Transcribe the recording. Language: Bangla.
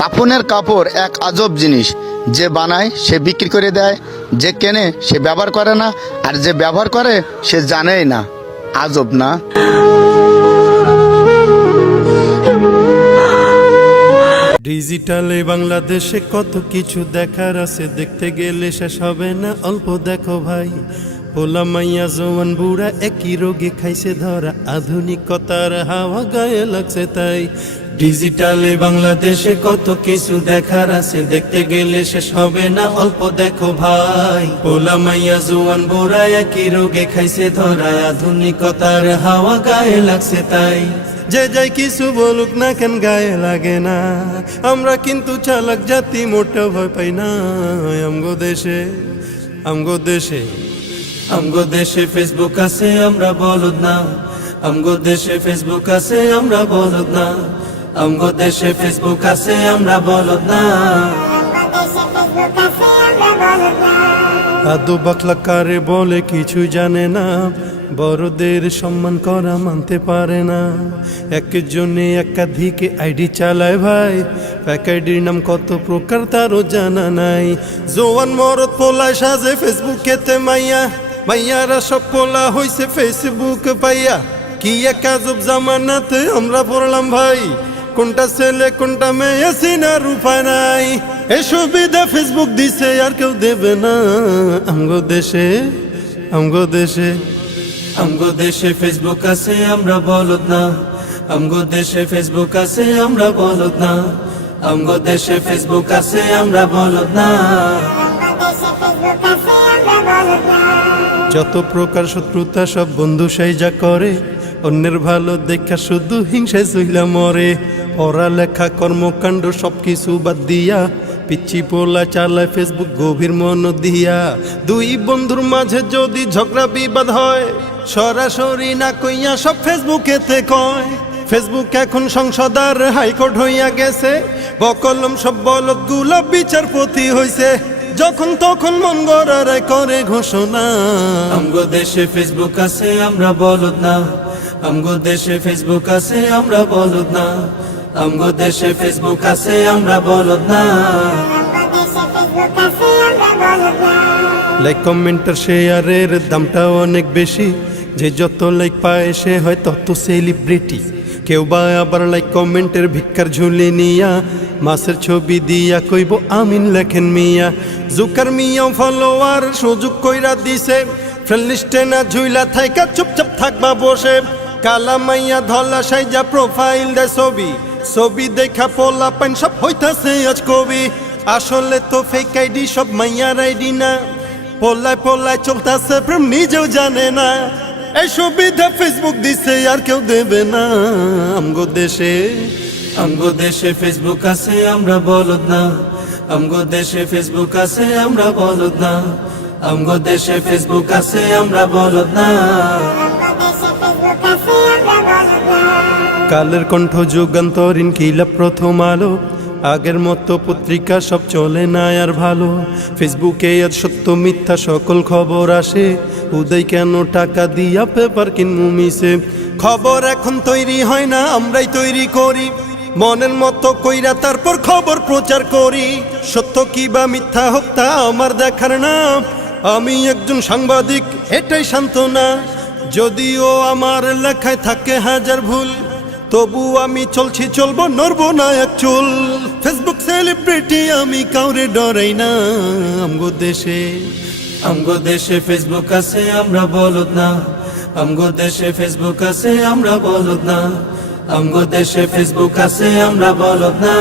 কাফনের কাপড় এক আজব জিনিস, যে বানায় সে বিক্রি করে দেয়, যে কেনে সে ব্যবহার করে না, আর যে ব্যবহার করে সে জানেই না। আজব না? ডিজিটালে বাংলাদেশে কত কিছু দেখার আছে, দেখতে গেলে শেষ হবে না। অল্প দেখো ভাই, পোলা মাইয়া জওয়ান বুড়া একই রোগে খাইছে ধরা, আধুনিকতার হাওয়া গায়ে লাগছে তাই। ডিজিটালে বাংলাদেশে কত কিছু দেখার আছে, দেখতে গেলে শেষ হবে না। অল্প দেখো ভাই, পোলা মাইয়া জওয়ান বুড়া একই রোগে খাইছে ধরা, আধুনিকতার হাওয়া গায়ে লাগছে তাই। যে যাই কিছু বলুক না কেন গায়ে লাগে না, আমরা কিন্তু চালাক জাতি, মোটা ভয় পাই না। আমগো দেশে আমগো দেশে আমগো দেশে ফেসবুক আছে, আমরা বলদ না। আমগো দেশে ফেসবুক আছে, আমরা বলদ না। আমগো দেশে ফেসবুক আছে, আমরা বলদ না। আদু বাকলা কারে বলে কিছু জানে না, বড়দের সম্মান করা মানতে পারে না। একজনে একাধিক আইডি চালায় ভাই, এক আইডির নাম কত প্রকার তারও জানা নাই। জোয়ান মরদ পোলায় সাজে ফেসবুকেতে মাইয়া, মাইয়ারা সব পোলা হইছে ফেসবুক পাইয়া। কি এক আজব জামানাতে আমরা পড়লাম ভাই, কোনটা ছেলে কোনটা মেয়ে চিনার উপায় নাই। এই সুবিধা ফেসবুক দিছে আর কেউ দেবে না। আমগো দেশে আমগো দেশে আমগো দেশে ফেসবুক আছে, আমরা বলদ না। আমগো দেশে ফেসবুক আছে, আমরা বলদ না। আমগো দেশে ফেসবুক আছে, আমরা বলদ না। যত প্রকার শত্রুতা সব বন্ধু সাইজা করে, অন্যের ভালো দেখা শুধু হিংসায় চইলা মরে। পড়ালেখা কর্মকাণ্ড সবকিছু বাদ দিয়া, পিচ্ছি পোলা চালায় ফেসবুক গভীর মন দিয়া। দুই বন্ধুর মাঝে যদি ঝগড়া বিবাদ হয়, সরাসরি না কইয়া সব ফেসবুকেতে কয়। ফেসবুক এখন সংসদ আর হাইকোর্ট হইয়া গেছে, বকলম সব বলদ গুলা বিচারপতি হইছে। যখন তখন মন গড়ায় করে ঘোষণা। আমগো দেশে ফেসবুক আছে, আমরা বলদ না। আমগো দেশে ফেসবুক আছে, আমরা বলদ না। আমগো দেশে ফেসবুক আছে, আমরা বলদ না। লাইক কমেন্টার শেয়ারের দামটা অনেক বেশি, যে যত লাইক পায় সে হয় তত সেলিব্রিটি। কেউ বা আবার লাইক কমেন্টের ভিক্ষার ঝুলি নিয়া, মাছের ছবি দিয়া কইব আমিন লেখেন মিয়া। জুকার মিয়া ফলোয়ার সুযোগ কইরা দিছে, ফ্রেন্ড লিস্টে না ঝুইলা থাইকা চুপচাপ থাকবা বসে। কালা মাইয়া ধলা সাইজা প্রোফাইল দেয় ছবি, ছবি দেখা পোলা পাইন সব হইতাছে আজ কবি। আসলে তো ফেক আইডি সব মাইয়ার আইডি না, পোলায় পোলায় চলতাছে প্রেম নিজেও জানে না। এই সুবিধা ফেসবুক দিছে আর কেউ দেবে না। আমগো দেশে ফেসবুক আছে, আমরা বলদ না। আমগো দেশে ফেসবুক আছে, আমরা বলদ না। আমগো দেশে ফেসবুক আছে, আমরা বলদ না। কালের কণ্ঠ যুগান্তরীণ কিলা প্রথম আলো, আগের মতো পত্রিকা সব চলে না আর ভালো। ফেসবুকে আজ সত্য মিথ্যা সকল খবর আসে, উদয় কেন টাকা দিয়া পেপার কিনমু মিশে। খবর এখন তৈরি হয় না, আমরাই তৈরি করি মনের মতো কইরা, তারপর খবর প্রচার করি। সত্য কি বা মিথ্যা হোক তা আমার দেখার না, আমি একজন সাংবাদিক এটাই সান্ত্বনা। যদিও আমার লেখায় থাকে হাজার ভুল, তবু আমি চলছি চলবো, নড়বো না এক চুল। ফেসবুক সেলিব্রিটি আমি কাউরে ডরাই না। আমগো দেশে ফেসবুক আছে, আমরা বলদ না। আমগো দেশে ফেসবুক আছে, আমরা বলদ না। আমগো দেশে ফেসবুক আছে, আমরা বলদ না।